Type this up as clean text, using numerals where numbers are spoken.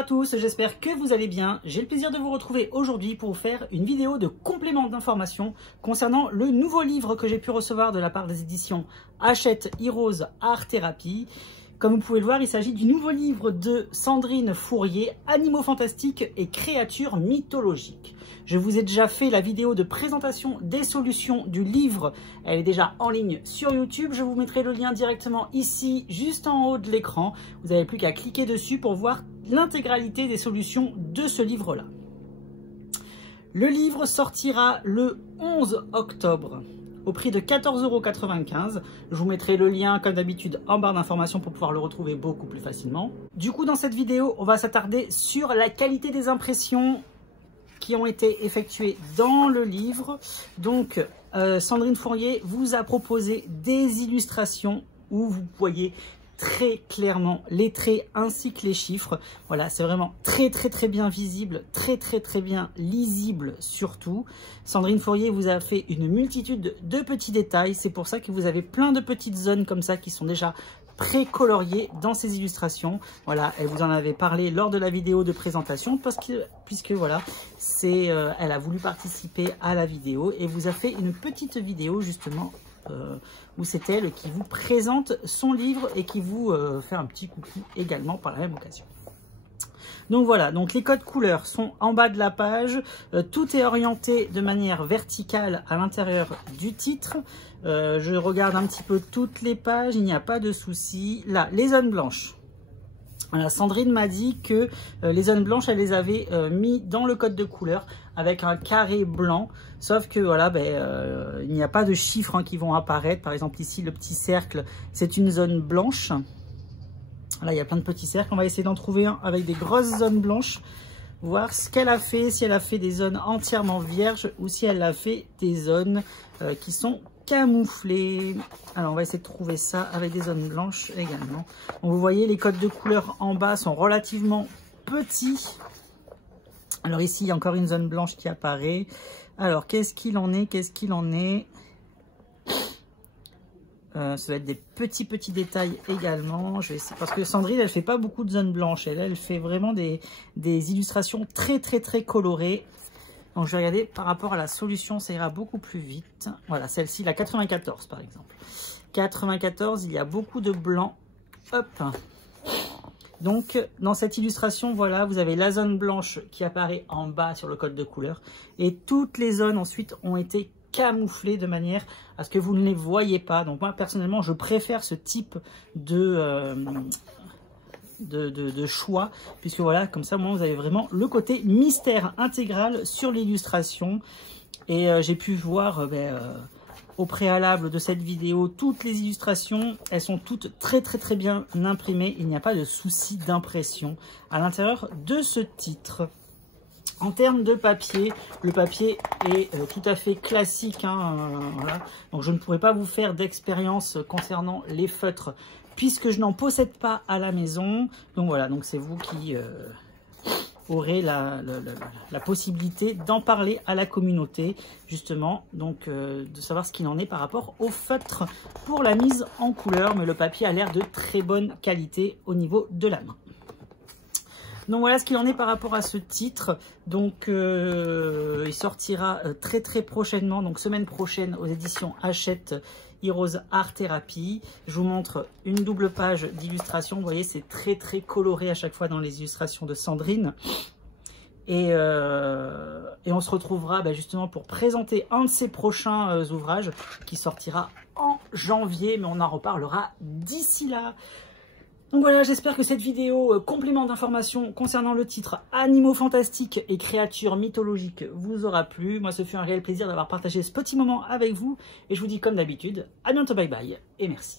à tous, j'espère que vous allez bien. J'ai le plaisir de vous retrouver aujourd'hui pour vous faire une vidéo de complément d'information concernant le nouveau livre que j'ai pu recevoir de la part des éditions Hachette Heroes Art Therapy. Comme vous pouvez le voir, il s'agit du nouveau livre de Sandrine Fourier, Animaux fantastiques et créatures mythologiques. Je vous ai déjà fait la vidéo de présentation des solutions du livre. Elle est déjà en ligne sur YouTube. Je vous mettrai le lien directement ici, juste en haut de l'écran. Vous n'avez plus qu'à cliquer dessus pour voir l'intégralité des solutions de ce livre-là. Le livre sortira le 11 octobre. Au prix de 14,95 €. Je vous mettrai le lien comme d'habitude en barre d'informations pour pouvoir le retrouver beaucoup plus facilement. Du coup, dans cette vidéo, on va s'attarder sur la qualité des impressions qui ont été effectuées dans le livre. Donc, Sandrine Fourier vous a proposé des illustrations où vous voyez très clairement les traits ainsi que les chiffres. Voilà, c'est vraiment très bien visible, très bien lisible surtout. Sandrine Fourier vous a fait une multitude de petits détails. C'est pour ça que vous avez plein de petites zones comme ça qui sont déjà pré-coloriées dans ces illustrations. Voilà, elle vous en avait parlé lors de la vidéo de présentation puisque voilà, elle a voulu participer à la vidéo et vous a fait une petite vidéo justement où c'est elle qui vous présente son livre et qui vous fait un petit coucou également par la même occasion. Donc voilà, donc les codes couleurs sont en bas de la page. Tout est orienté de manière verticale à l'intérieur du titre. Je regarde un petit peu toutes les pages, il n'y a pas de souci. Là, les zones blanches. Voilà, Sandrine m'a dit que les zones blanches, elle les avait mis dans le code de couleur avec un carré blanc. Sauf que voilà, il n'y a pas de chiffres qui vont apparaître. Par exemple, ici, le petit cercle, c'est une zone blanche. Là, il y a plein de petits cercles. On va essayer d'en trouver un avec des grosses zones blanches. Voir ce qu'elle a fait, si elle a fait des zones entièrement vierges ou si elle a fait des zones qui sont camouflées. Alors, on va essayer de trouver ça avec des zones blanches également. Donc, vous voyez, les codes de couleur en bas sont relativement petits. Alors ici, il y a encore une zone blanche qui apparaît. Alors, qu'est-ce qu'il en est? Ça va être des petits détails également. Je vais essayer, parce que Sandrine, elle fait pas beaucoup de zones blanches. Elle fait vraiment des illustrations très colorées. Donc je vais regarder par rapport à la solution, ça ira beaucoup plus vite. Voilà, celle-ci, la 94 par exemple. 94, il y a beaucoup de blanc. Hop. Donc dans cette illustration, voilà, vous avez la zone blanche qui apparaît en bas sur le code de couleur. Et toutes les zones ensuite ont été camouflées de manière à ce que vous ne les voyez pas. Donc moi personnellement, je préfère ce type de choix, puisque voilà, comme ça, moi, vous avez vraiment le côté mystère intégral sur l'illustration. Et j'ai pu voir au préalable de cette vidéo, toutes les illustrations, elles sont toutes très bien imprimées. Il n'y a pas de souci d'impression à l'intérieur de ce titre. En termes de papier, le papier est tout à fait classique. Voilà. Donc je ne pourrais pas vous faire d'expérience concernant les feutres puisque je n'en possède pas à la maison. Donc voilà, donc c'est vous qui aurez la possibilité d'en parler à la communauté, justement, donc de savoir ce qu'il en est par rapport au feutre pour la mise en couleur. Mais le papier a l'air de très bonne qualité au niveau de la main. Donc voilà ce qu'il en est par rapport à ce titre. Donc il sortira très prochainement, donc semaine prochaine aux éditions Hachette Heroes Art Therapy. Je vous montre une double page d'illustration. Vous voyez, c'est très coloré à chaque fois dans les illustrations de Sandrine. Et on se retrouvera justement pour présenter un de ses prochains ouvrages qui sortira en janvier, mais on en reparlera d'ici là. Donc voilà, j'espère que cette vidéo complément d'information concernant le titre Animaux fantastiques et créatures mythologiques vous aura plu. Moi, ce fut un réel plaisir d'avoir partagé ce petit moment avec vous. Et je vous dis comme d'habitude, à bientôt, bye bye et merci.